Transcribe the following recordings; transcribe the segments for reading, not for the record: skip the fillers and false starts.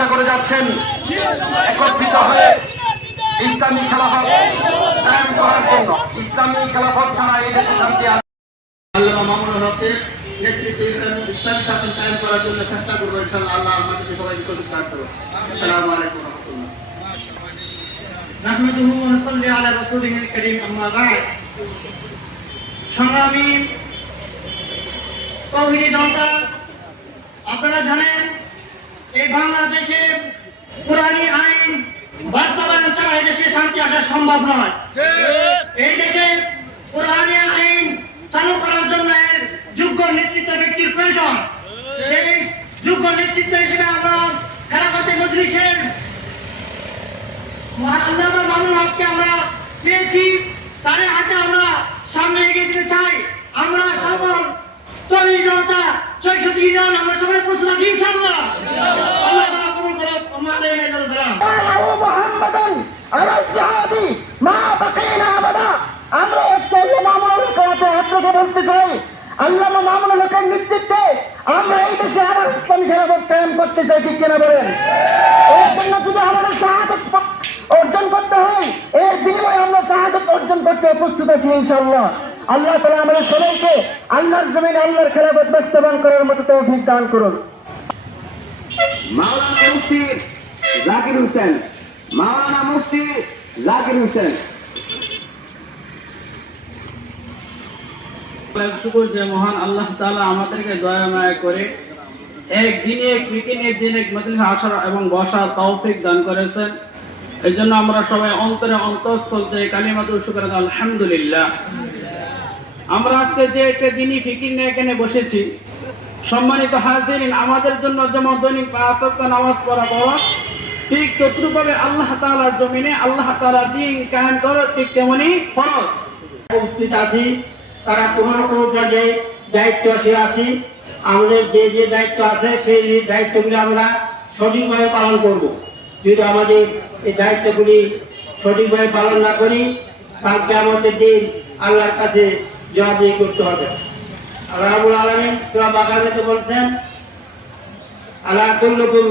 চেষ্টা করে যাচ্ছেন একত্রিত হয়ে ইসলামী খেলাফত কায়েম করার জন্য। ইসলামী খেলাফত ছাড়া এই দেশে শান্তি আসবে না। আল্লামা মামুনুল হকের নেতৃত্বে ইসলামী শাসন কায়েম করার জন্য চেষ্টা করবো ইনশাআল্লাহ। আল্লাহ আমাদেরকে সবাইকে তৌফিক দান করুন। আসসালামু আলাইকুম ওয়া রাহমাতুল্লাহ। নাহমাদুহু ওয়া নুসাল্লি আলা রাসূলিহিল কারীম, আম্মা বা'দ। সংগ্রামী তৌহিদি জনতা, আপনারা জানেন এই বাংলাদেশে কোরআনী আইন বাস্তবায়ন ছাড়া এই দেশে শান্তি আসা সম্ভব নয়। এই দেশে কোরআনী আইন চালু করার জন্য এর যোগ্য নেতৃত্ব ব্যক্তির প্রয়োজন। সেই যোগ্য নেতৃত্ব হিসেবে আমরা খেলাফতে মজলিসের আল্লামা মামুনুল হককে আমরা পেয়েছি। তার হাতে আমরা সামনে এগিয়ে যেতে চাই। আমরা সকল তৌহিদি জনতা ৬৪ ইউনিয়ন আমরা সবাই প্রস্তুত আছি ইনশাআল্লাহ। আল্লাহ তাআলা কবুল করুন। আমাদের মেনাল বালাম মুহাম্মাদান আলা জিহাদি মা বাকিনা আবাদা। আমরা আল্লামা মামুনুল হকের আপনাকে বলতে চাই, আল্লামা মামুনুল হকের নেতৃত্বে আমরা এই দেশে আবার ইসলামী খেলাফত কায়েম করতে চাই, ঠিক কিনা বলেন? এর জন্য যদি আমাদের শাহাদাত অর্জন করতে হয়, এর বিনিময়ে আমরা শাহাদাত অর্জন করতে প্রস্তুত আছি ইনশাআল্লাহ। আল্লাহ তাআলা আমাদের সবাইকে আল্লাহর জমিনে আল্লাহর খেলাফত বাস্তবায়ন করার মতো তৌফিক দান করুন। মাওলানা মুফতি জাকির হোসেন, মাওলানা মুফতি জাকির হোসেন। শুকর যে মহান আল্লাহ তাআলা আমাদেরকে দয়া মায়া করে এক দিন এক মজলিসে আসার এবং বসার তৌফিক দান করেছেন। এই জন্য আমরা সবাই অন্তরে অন্তঃস্থল থেকে কালিমাতুল শুকর আলহামদুলিল্লাহ। আমরা আজকে যে একটা দিনই ফিকির নিয়ে এখানে বসেছি, সম্মানিত হাজিরিন, আমাদের জন্য যেমন দৈনিক ৫ ওয়াক্ত নামাজ পড়া ফরজ, ঠিক তদ্রুপভাবে আল্লাহ তাআলার জমিনে আল্লাহ তাআলার দ্বীন কায়েম করা ঠিক তেমনি ফরজ। উপস্থিত আছি, তারা কোনো না কোনো জায়গায় দায়িত্বশীল আছি। আমাদের যে যে দায়িত্ব আছে সেই দায়িত্বগুলি আমরা সঠিকভাবে পালন করব। যদি আমাদের এই দায়িত্বগুলি সঠিকভাবে পালন না করি, কালকে আমাদের দিন আল্লাহর কাছে জবাবদিহি করতে হবে। আল্লাহ রাব্বুল আলামিন সূরা বাকারাতে বলছেন, আলা কুল্লুকুম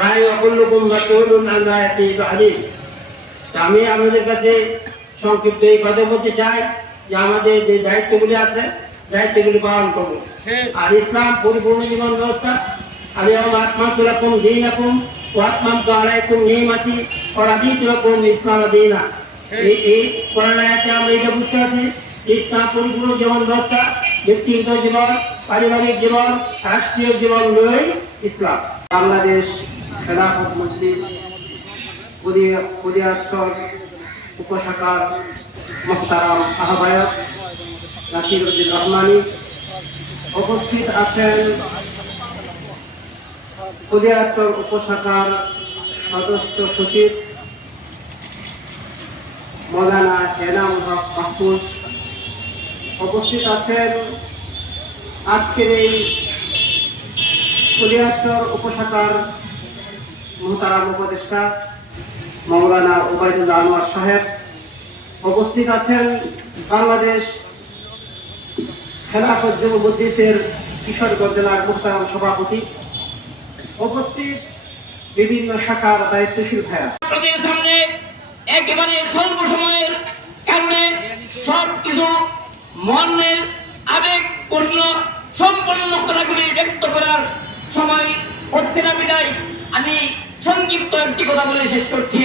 রাই ওয়া কুল্লুকুম মাসউলুন আন রাইয়াতিহি বিআলিম। আমি আমাদের কাছে সংক্ষিপ্ত এই কথা বলতে চাই যে আমাদের যে দায়িত্বগুলি আছে দায়িত্বগুলি পালন করবো। আর ইসলাম পরিপূর্ণ জীবন ব্যবস্থা। আলিয়াউমা আকমালতু লাকুম দীনাকুম ওয়া আতমামতু আলাইকুম নি'মাতি ওয়া রাদিতু লাকুম ইসলাম দীনা। এই কোরআন আয়াতে আমরা এটা বুঝতে পারছি ইসলাম পরিপূর্ণ জীবন ব্যবস্থা, ব্যক্তিগত জীবন, পারিবারিক জীবন, রাষ্ট্রীয় জীবন লই ইসলাম। বাংলাদেশ খেলাফত মজলিস কুদিয়ারচর উপশাখার মোহতারাম আহ্বায়ক নাসিরউদ্দিন রহমানী, উপস্থিত আছেন কুদিয়ারচর উপশাখার সদস্য সচিব মৌলানা এনাম হক মাহফুজ, উপস্থিত আছেন আজকের এই কুদিয়ারচর উপশাখার মোহতারাম উপদেষ্টা মৌলানা ওবায়দুল্লাহ আনোয়ার সাহেব, উপস্থিত আছেন বাংলাদেশ খেলাফত যুব মজলিসের কিশোরগঞ্জ জেলার মোহতারাম সভাপতি, উপস্থিত বিভিন্ন শাখার দায়িত্বশীল ভাইরা। আপনাদের সামনে একেবারে স্বল্প সময়ের কারণে সবকিছু মনের আবেগপূর্ণ সম্পূর্ণ কথাগুলি ব্যক্ত করার সময় হচ্ছে না বিদায় আমি সংক্ষিপ্ত একটি কথা বলে শেষ করছি।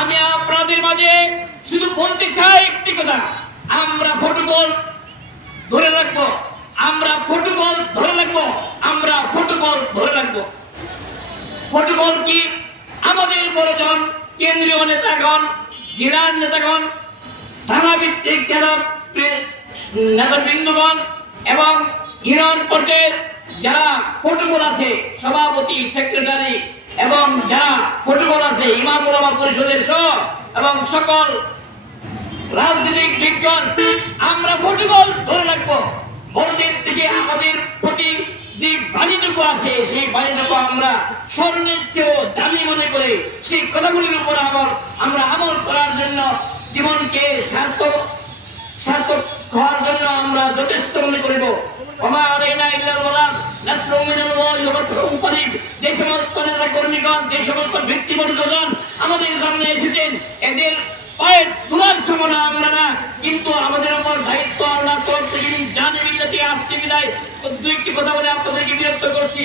আমি আপনাদের মাঝে শুধু বলতে চাই একটি কথা, আমরা ফুটবল ধরে রাখবো, আমরা ফুটবল ধরে রাখবো, আমরা ফুটবল ধরে রাখবো। ফুটবল কি আমাদের বড়জন কেন্দ্রীয় নেতাগণ, জেলার নেতাগণ, থানাভিত্তিক নেতৃবৃন্দগণ এবং ইউনিয়ন পর্যায়ের যারা ফুটবল আছে সভাপতি, সেক্রেটারি এবং যারা ফুটবল আছে ইমাম ওলামা পরিষদের সহ এবং সকল রাজনৈতিক বিজ্ঞান, আমরা ফুটবল ধরে রাখবো। বড়দের থেকে আমাদের প্রতি যে বাণীটুকু আসে সেই বাণীটুকু আমরা স্মরণের চেয়েও দামি মনে করে সেই কথাগুলির উপর আমরা আমল করার জন্য জীবনকে সার্থক হওয়ার জন্য আমরা যথেষ্ট মনে করব। ওমা আলাইনা ইল্লাল বালাগ নাসরুম মিনাল্লাহি ওয়া ফাতহুম করিব। যে সমস্ত নেতা কর্মীগণ, যে সমস্ত ব্যক্তিবর্গগণ আমাদের সামনে এসেছেন, এদের পায়ের ধুলার সমান আমরা না, কিন্তু আমাদের উপর দায়িত্ব আল্লাহ তরফ থেকে জানে মিল্লাতি আসতে বিদায়। তো দুইটি কথা বলে আপনাদেরকে বিরক্ত করছি।